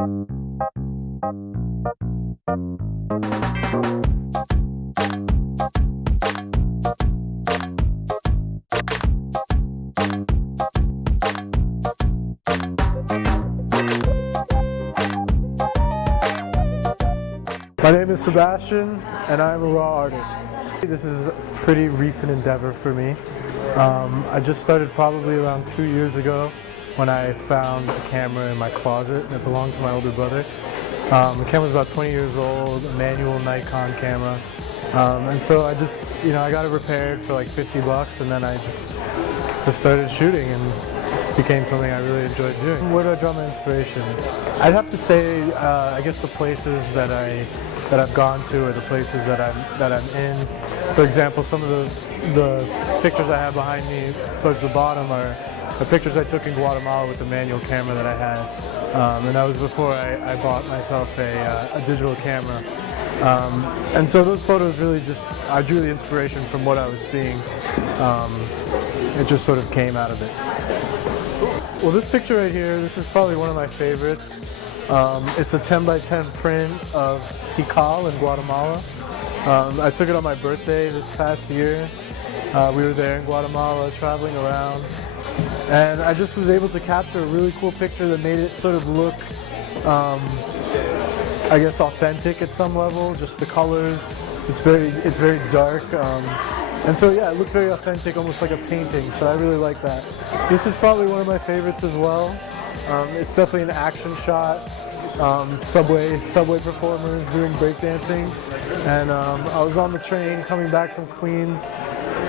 My name is Sebastian, and I'm a raw artist. This is a pretty recent endeavor for me. I just started probably around 2 years ago when I found a camera in my closet that belonged to my older brother. The camera was about 20 years old, a manual Nikon camera. And so I just, I got it repaired for like 50 bucks, and then I just started shooting, and it became something I really enjoyed doing. Where do I draw my inspiration? I'd have to say, I guess the places that I've gone to, or the places that I'm in. For example, some of the pictures I have behind me towards the bottom are the pictures I took in Guatemala with the manual camera that I had, and that was before I bought myself a digital camera. And so those photos really I drew the inspiration from what I was seeing. It just sort of came out of it. Well, this picture right here, this is probably one of my favorites. It's a 10 by 10 print of Tikal in Guatemala. I took it on my birthday this past year. We were there in Guatemala traveling around, and I just was able to capture a really cool picture that made it sort of look, I guess, authentic at some level. Just the colors, it's very dark, and so yeah, it looks very authentic, almost like a painting. So I really like that. This is probably one of my favorites as well. It's definitely an action shot. Subway performers doing breakdancing, and I was on the train coming back from Queens,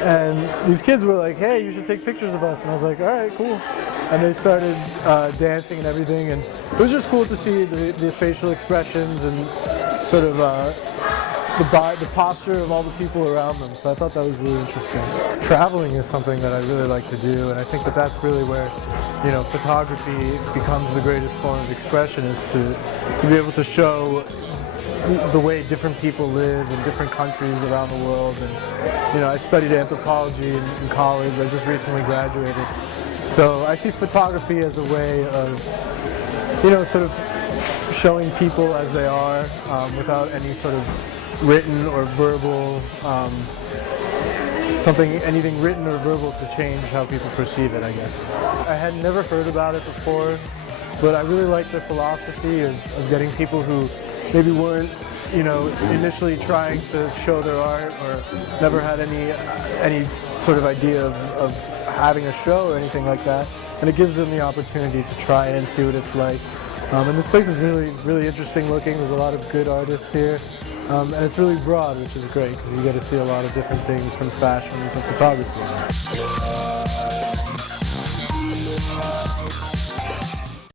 and these kids were like, "Hey, you should take pictures of us," and I was like, "All right, cool," and they started dancing and everything, and it was just cool to see the facial expressions and sort of the posture of all the people around them. So I thought that was really interesting. Traveling is something that I really like to do, and I think that that's really where, photography becomes the greatest form of expression, is to be able to show the way different people live in different countries around the world. And I studied anthropology in college. I just recently graduated, so I see photography as a way of, sort of showing people as they are, without any sort of written or verbal, anything written or verbal to change how people perceive it, I guess. I had never heard about it before, but I really like the philosophy of getting people who maybe weren't, initially trying to show their art, or never had any sort of idea of having a show or anything like that, and it gives them the opportunity to try it and see what it's like. And this place is really, really interesting looking. There's a lot of good artists here. And it's really broad, which is great, because you get to see a lot of different things from fashion to photography.